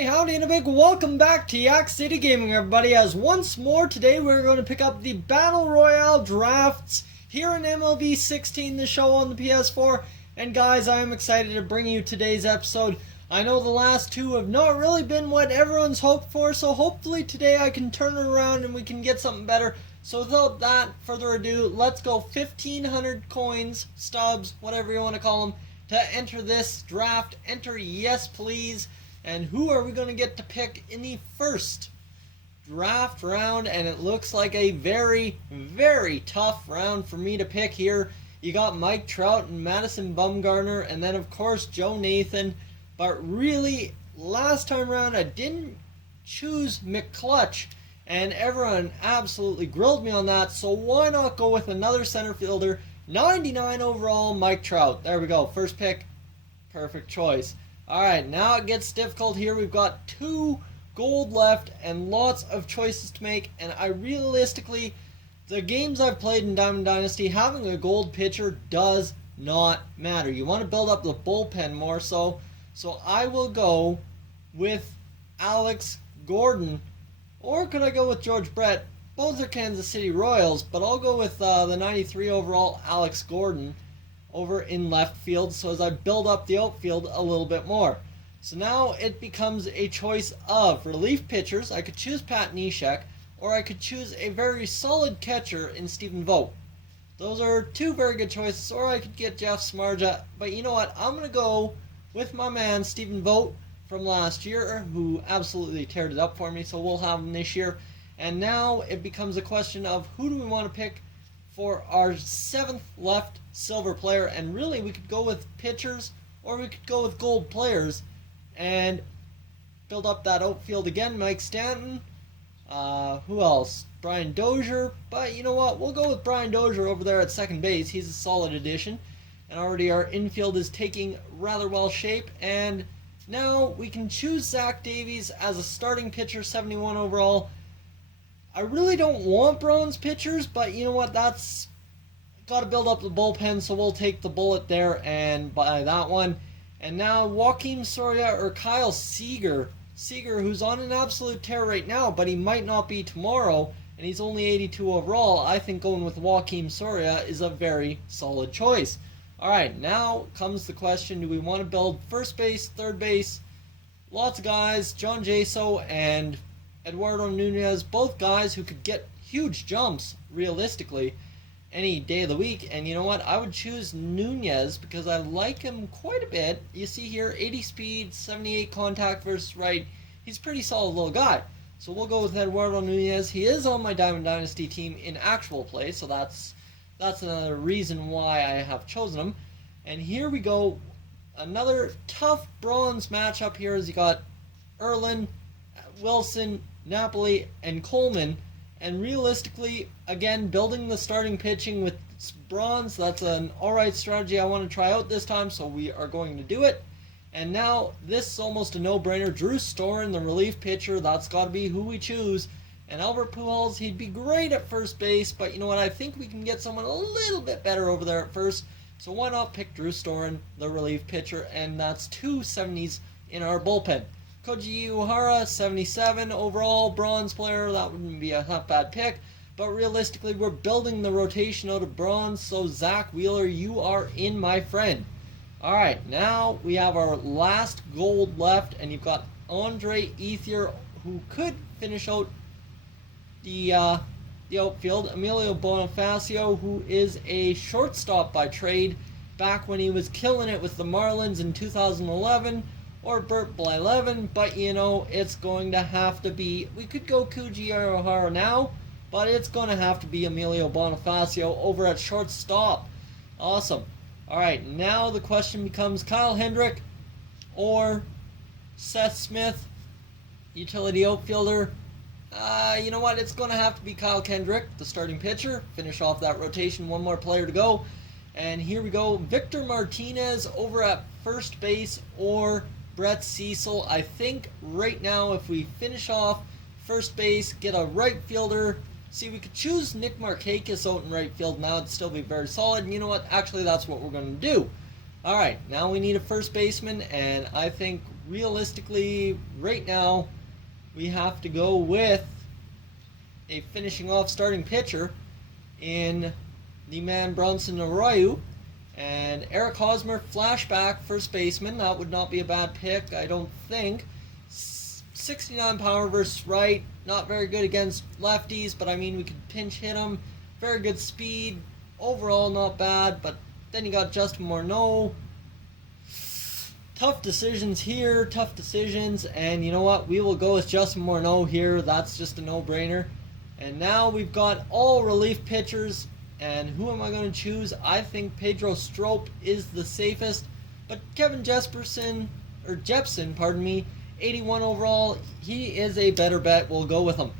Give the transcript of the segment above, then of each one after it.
Hey, howdy and a big welcome back to Yak-City Gaming, everybody, as once more today we're going to pick up the Battle Royale drafts here in MLB 16, the show on the PS4. And guys, I am excited to bring you today's episode. I know the last two have not really been what everyone's hoped for, so hopefully today I can turn it around and we can get something better. So without that further ado, let's go 1,500 coins, stubs, whatever you want to call them, to enter this draft. Enter yes please. And who are we going to get to pick in the first draft round? And it looks like a very, very tough round for me to pick here. You got Mike Trout and Madison Bumgarner, and then of course Joe Nathan. But really, last time around I didn't choose McClutch, and everyone absolutely grilled me on that. So why not go with another center fielder? 99 overall, Mike Trout. There we go, first pick, perfect choice. Alright, now it gets difficult here. We've got 2 gold left and lots of choices to make. And I realistically, the games I've played in Diamond Dynasty, having a gold pitcher does not matter. You want to build up the bullpen more so. So I will go with Alex Gordon. Or could I go with George Brett? Both are Kansas City Royals, but I'll go with the 93 overall Alex Gordon over in left field, so as I build up the outfield a little bit more. So now it becomes a choice of relief pitchers. I could choose Pat Neshek, or I could choose a very solid catcher in Stephen Vogt. Those are 2 very good choices, or I could get Jeff Smarja, but you know what, I'm going to go with my man Stephen Vogt from last year, who absolutely teared it up for me, so we'll have him this year. And now it becomes a question of who do we want to pick for our 7th left silver player. And really we could go with pitchers, or we could go with gold players and build up that outfield again. Mike Stanton, who else? Brian Dozier. But you know what, we'll go with Brian Dozier over there at second base. He's a solid addition, and already our infield is taking rather well shape. And now we can choose Zach Davies as a starting pitcher, 71 overall. I really don't want bronze pitchers, but you know what, that's got to build up the bullpen, so we'll take the bullet there and buy that one. And now Joakim Soria or Kyle Seager, who's on an absolute tear right now, but he might not be tomorrow, and he's only 82 overall. I think going with Joakim Soria is a very solid choice. Alright, now comes the question, do we want to build first base, third base? Lots of guys, John Jaso and Eduardo Nunez, both guys who could get huge jumps, realistically, any day of the week. And you know what? I would choose Nunez because I like him quite a bit. You see here, 80 speed, 78 contact versus right. He's a pretty solid little guy. So we'll go with Eduardo Nunez. He is on my Diamond Dynasty team in actual play, so that's another reason why I have chosen him. And here we go. Another tough bronze matchup here as you got Erlin, Wilson, Napoli, and Coleman. And realistically, again, building the starting pitching with bronze, that's an alright strategy I want to try out this time, so we are going to do it. And now, this is almost a no-brainer. Drew Storen, the relief pitcher, that's got to be who we choose. And Albert Pujols, he'd be great at first base, but you know what, I think we can get someone a little bit better over there at first. So why not pick Drew Storen, the relief pitcher, and that's 2 70s in our bullpen. Koji Uehara, 77 overall, bronze player. That wouldn't be a not bad pick. But realistically, we're building the rotation out of bronze. So Zach Wheeler, you are in, my friend. Alright, now we have our last gold left. And you've got Andre Ethier, who could finish out the outfield. Emilio Bonifacio, who is a shortstop by trade. Back when he was killing it with the Marlins in 2011. Or Bert Blyleven, but you know, it's going to have to be, we could go Koji Uehara now, but it's going to have to be Emilio Bonifacio over at shortstop. Awesome. Alright, now the question becomes Kyle Hendrick or Seth Smith, utility outfielder. You know what, it's going to have to be Kyle Kendrick, the starting pitcher. Finish off that rotation, one more player to go. And here we go, Victor Martinez over at first base or Brett Cecil. I think right now if we finish off first base, get a right fielder. See, we could choose Nick Markakis out in right field now. It'd still be very solid. And you know what? Actually, that's what we're going to do. Alright, now we need a first baseman, and I think realistically, right now, we have to go with a finishing off starting pitcher in the man Bronson Arroyo. And Eric Hosmer, flashback first baseman. That would not be a bad pick, I don't think. 69 power versus right. Not very good against lefties, but I mean, we could pinch hit him. Very good speed. Overall, not bad. But then you got Justin Morneau. Tough decisions here. Tough decisions. And you know what? We will go with Justin Morneau here. That's just a no-brainer. And now we've got all relief pitchers. And who am I going to choose? I think Pedro Strop is the safest. But Kevin Jepsen, 81 overall, he is a better bet. We'll go with him.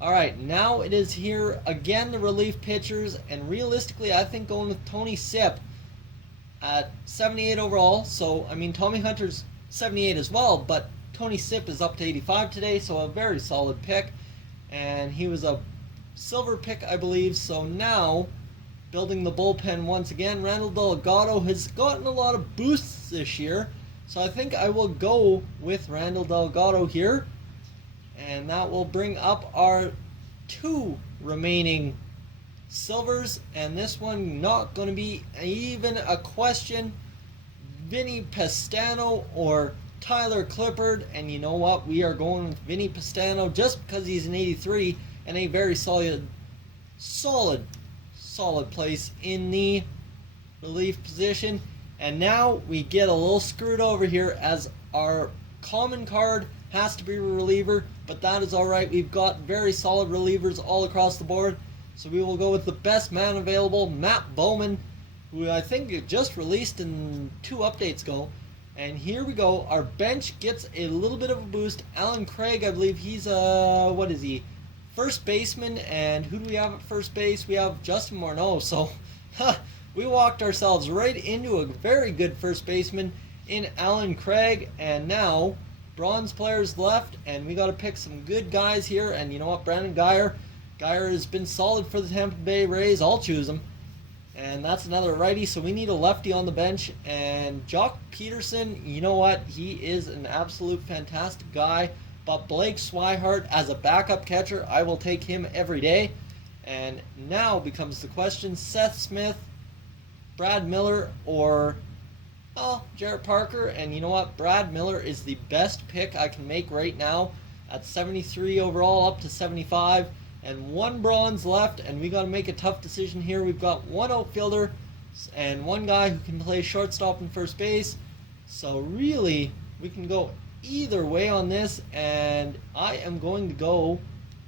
Alright, now it is here again, the relief pitchers. And realistically, I think going with Tony Sipp at 78 overall. So, I mean, Tommy Hunter's 78 as well. But Tony Sipp is up to 85 today. So a very solid pick. And he was a silver pick, I believe. So now, building the bullpen once again, Randall Delgado has gotten a lot of boosts this year. So I think I will go with Randall Delgado here. And that will bring up our 2 remaining silvers. And this one not going to be even a question. Vinny Pastano or Tyler Clippard. And you know what? We are going with Vinny Pastano just because he's an 83 and a very solid place in the relief position. And now we get a little screwed over here as our common card has to be a reliever, but that is alright. We've got very solid relievers all across the board. So we will go with the best man available, Matt Bowman, who I think just released in 2 updates ago. And here we go. Our bench gets a little bit of a boost. Alan Craig, I believe he's what is he? First baseman. And who do we have at first base? We have Justin Morneau. So we walked ourselves right into a very good first baseman in Alan Craig. And now bronze players left, and we got to pick some good guys here. And you know what? Brandon Guyer has been solid for the Tampa Bay Rays. I'll choose him. And that's another righty, so we need a lefty on the bench. And Jock Peterson, you know what? He is an absolute fantastic guy. But Blake Swihart as a backup catcher, I will take him every day. And now becomes the question, Seth Smith, Brad Miller, or, well, Jarrett Parker. And you know what? Brad Miller is the best pick I can make right now at 73 overall up to 75. And 1 bronze left, and we got to make a tough decision here. We've got 1 outfielder and 1 guy who can play shortstop and first base. So really, we can go either way on this, and I am going to go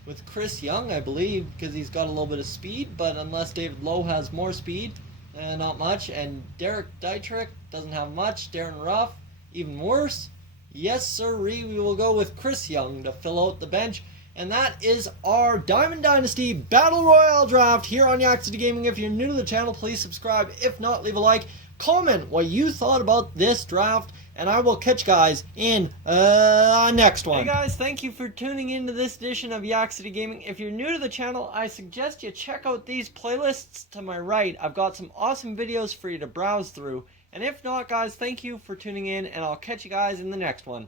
with Chris Young, I believe, because he's got a little bit of speed, but unless David Lowe has more speed, not much. And Derek Dietrich doesn't have much. Darren Ruff, even worse. Yes, sirree, we will go with Chris Young to fill out the bench. And that is our Diamond Dynasty Battle Royale draft here on Yak-City Gaming. If you're new to the channel, please subscribe. If not, leave a like. Comment what you thought about this draft. And I will catch you guys in next one. Hey guys, thank you for tuning into this edition of Yak-City Gaming. If you're new to the channel, I suggest you check out these playlists to my right. I've got some awesome videos for you to browse through. And if not, guys, thank you for tuning in. And I'll catch you guys in the next one.